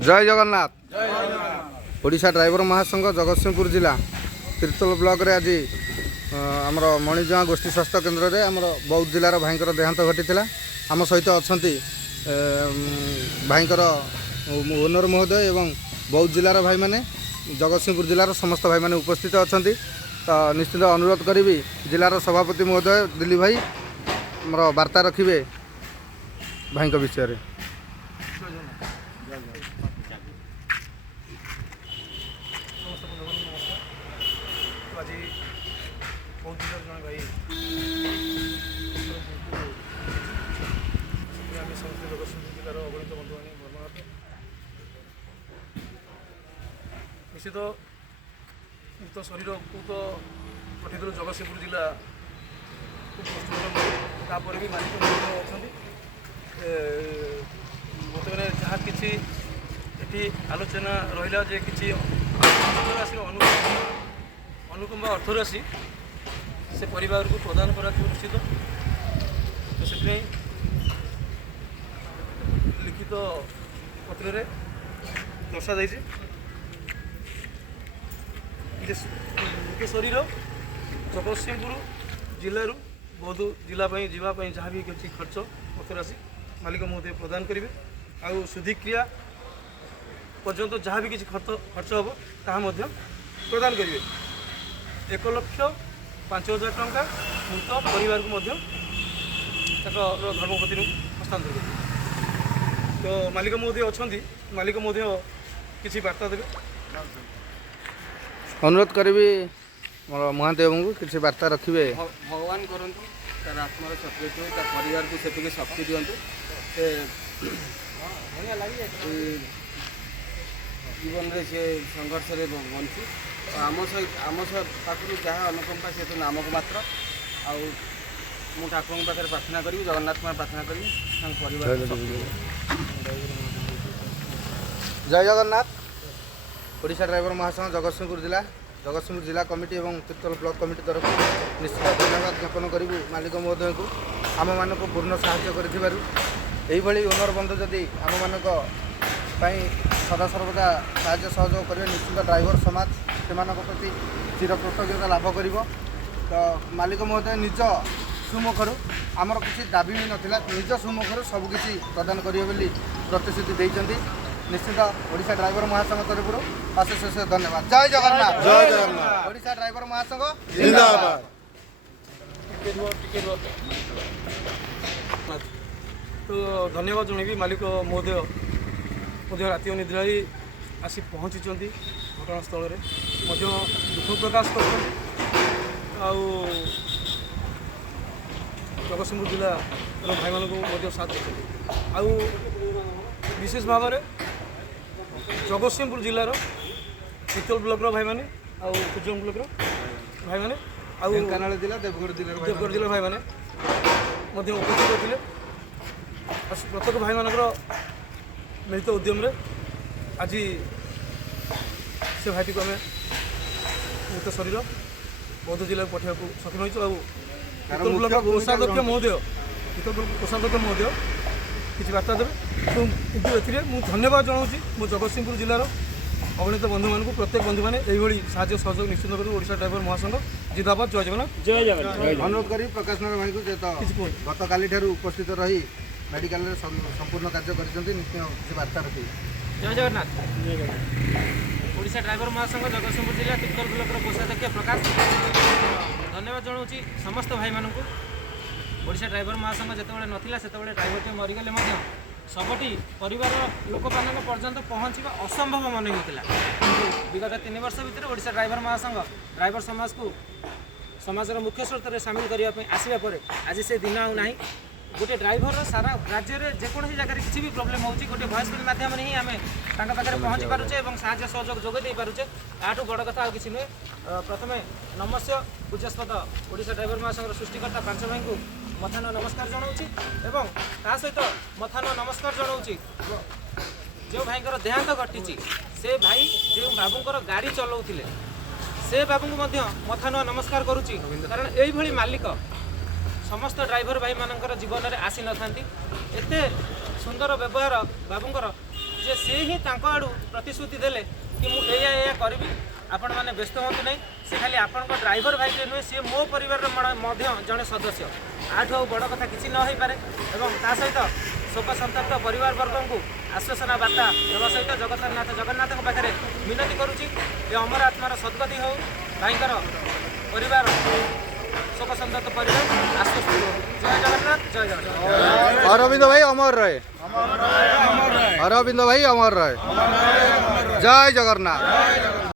जय जगन्नाथ। ओडिशा ड्राइवर महासंघ जगतसिंहपुर जिला तीर्तोल ब्लॉक रे आज आमर मणिजुआ गोष्ठी स्वास्थ्य केन्द्र में आमर बौद्ध जिलार भाईंकर देहांत घटी आम सहित अच्छा भाईंकर ओनर महोदय एवं बौद्ध जिलार भाई मैंने जगतसिंहपुर जिलार समस्त भाई मैंने उपस्थित अच्छा तो निश्चित अनुरोध करी जिलार सभापति महोदय दिल्ली भाई मोर वार्ता रखिए भाई विषय में। आज बहुत दिन जन भाई आम समस्त जगतसिंहपुर जिलार अगणित बंधु मैंने मर्माहत निश्चित मृत शरीर को तो पठेदेलु जगतसिंहपुर जिला तापर भी मालिक अच्छा बर्तमान जहाँ कि आलोचना रहा जे कि अर्थराशि अनुकंपा अर्थराशि से परिवार को प्रदान करा निश्चित तो से लिखित पत्र दर्शा जाइए शरीर जगतसिंहपुर जिलूर बौद्ध जिलापाई जावाई जहाँ भी किसी खर्च अर्थराशि मालिक महोदय प्रदान करेंगे आउ शुद्धिक्रिया पर्यंत जहाँ भी किसी खर्च हम ताहा प्रदान करेंगे 1,05,000 टंका मृत परिवार को धर्मपति हस्तांतर करेंगे। तो मालिक महोदय अच्छा मालिक महोदय किसी वार्ता देवे अनुरोध करी मोर महादेव को किसी वार्ता रखिए। भगवान करंतु तार आत्मार सत्कृत हुए परिवार को से शक्ति दिंतु से जीवन में सी संघर्ष बंची आम पाखु जहाँ अनुकंपा से तो नामक मात्र आउ ठाकुर पाखे प्रार्थना करी जगन्नाथ प्रार्थना करी परिवार जय जगन्नाथ। ओडिशा ड्राइवर महासंघ जगतसिंहपुर जिला कमिटी और तीर्तोल ब्लॉक कमिटी तरफ निश्चित धन्यवाद ज्ञापन करूँ मालिक महोदय को आम मान पूर्ण साहाय्य कर ओनर बंधु जदि आम मान सदा सर्वदा साहाय्य सहयोग करेंगे निश्चित ड्राइवर समाज से प्रति चिर कृतज्ञता लाभ कर। तो मालिक महोदय निज सुमुखर आमर किसी दाबी भी नाला निज सुमुखर सबकि प्रदान करेंगे प्रतिश्रुति देते निश्चित ओडिशा ड्राइवर महासंघ तरफ अशेष अशेष धन्यवाद। जय जगन्नाथ। जय जगन्नाथ। ओडिशा ड्राइवर महासंघ जिंदाबाद। तो धन्यवाद जनइबी मालिक महोदय राति अनिद्रा आसी पहुँची घटनास्थल में दुख प्रकाश कर जगतसिंहपुर जिला भाई मानक साथ देते विशेष भाव में जगतसिंहपुर जिलार तीर्तोल ब्लॉक भाई मैंने कुजंग ब्लॉक भाई मैंने ढेंकानाल जिला देवगढ़ जिला भाई मैंने उपस्थित थे। प्रत्येक भाई मानकर मिलित उद्यम आज से भाईटी को आम मृत शरीर बौद्ध जिला पठा सक्षम तीर्तोल ब्लॉक कोषाध्यक्ष महोदय किसी वार्ता देवे तो कितु धन्यवाद जनाऊँ मो जगतसिंहपुर जिलार अगणित बंधु मान प्रत्येक बंधु मैंने साहाय्य सहयोग निश्चित करूँ। ओडिशा ड्राइवर महासंघ जिंदाबाद। जय जगन्नाथ। जय जगन्नाथ। अनुरोध करी प्रकाश नारायण भाई को गत काली उपस्थित रही मेडिकल संपूर्ण कार्य कर निश्चय वार्ता रखी। जय जगन्नाथ। ओडिशा ड्राइवर महासंघ जगतसिंहपुर जिला तीर्तोल ब्लॉक कोषाध्यक्ष प्रकाश धन्यवाद जनाऊँ समस्त भाई मानक। ओडिशा ड्राइवर महासंघ जिते नाला से ड्राइवरटी मरीगले सबटी परिवार लोक मान पर्यंत पहुँचा असंभव मन होता विगत 3 वर्ष भितर ओडिशा ड्राइवर महासंघ ड्राइवर समाज को समाजर मुख्य स्रोत में सामिल करने आसवा पर आज से दिन आउ ना गोटे ड्राइवर सारा राज्य में जेको जगह किसी भी प्रोब्लेम हो गोटे वॉइस कॉल माध्यम ही आम पाखे पहुँची पारुचे और साहाय्य सहयोग जोगई पारुचे आठू बड़ कथा आ कि नुहे। प्रथम नमस्य पूज्यास्पद ओडिशा ड्राइवर महासंघ सृष्टिकर्ता पांच भाई को मथान नमस्कार जनाऊँगी एवं ता सहित मथान नमस्कार जनाऊँगी जो भाईंकर देहांत घटी से भाई जो बाबूंकर गाड़ी चलाउथिले से बाबू को मथान नमस्कार करुच्ची कारण यही मालिक समस्त ड्राइवर भाई मानकर जीवन में आसी न था एते सुंदर व्यवहार बाबूंकर जे सी ही तांको आड़ू प्रतिश्रुति देले कि मु एया करी आपण मैंने व्यस्त हूँ नहीं से खाली आपण ड्राइवर भाई टे नुहे सी मो परिवार जड़े सदस्य आठू आ बड़ कथा किसी न हो पारे एवं ता सहित शोक संतप्त परिवार वर्ग को आश्वासना बार्ता देवा सहित जगन्नाथ पाखे मिनती करुच्ची अमर आत्मार सद्गति हो भाईकर परिवार शोक संतप्त परिवार आश्वस्त हो। जय जगन्नाथ जय जगन्नाथ। अरविंद भाई अमर रहे। अरविंद भाई अमर रहे। जय जगन्नाथ।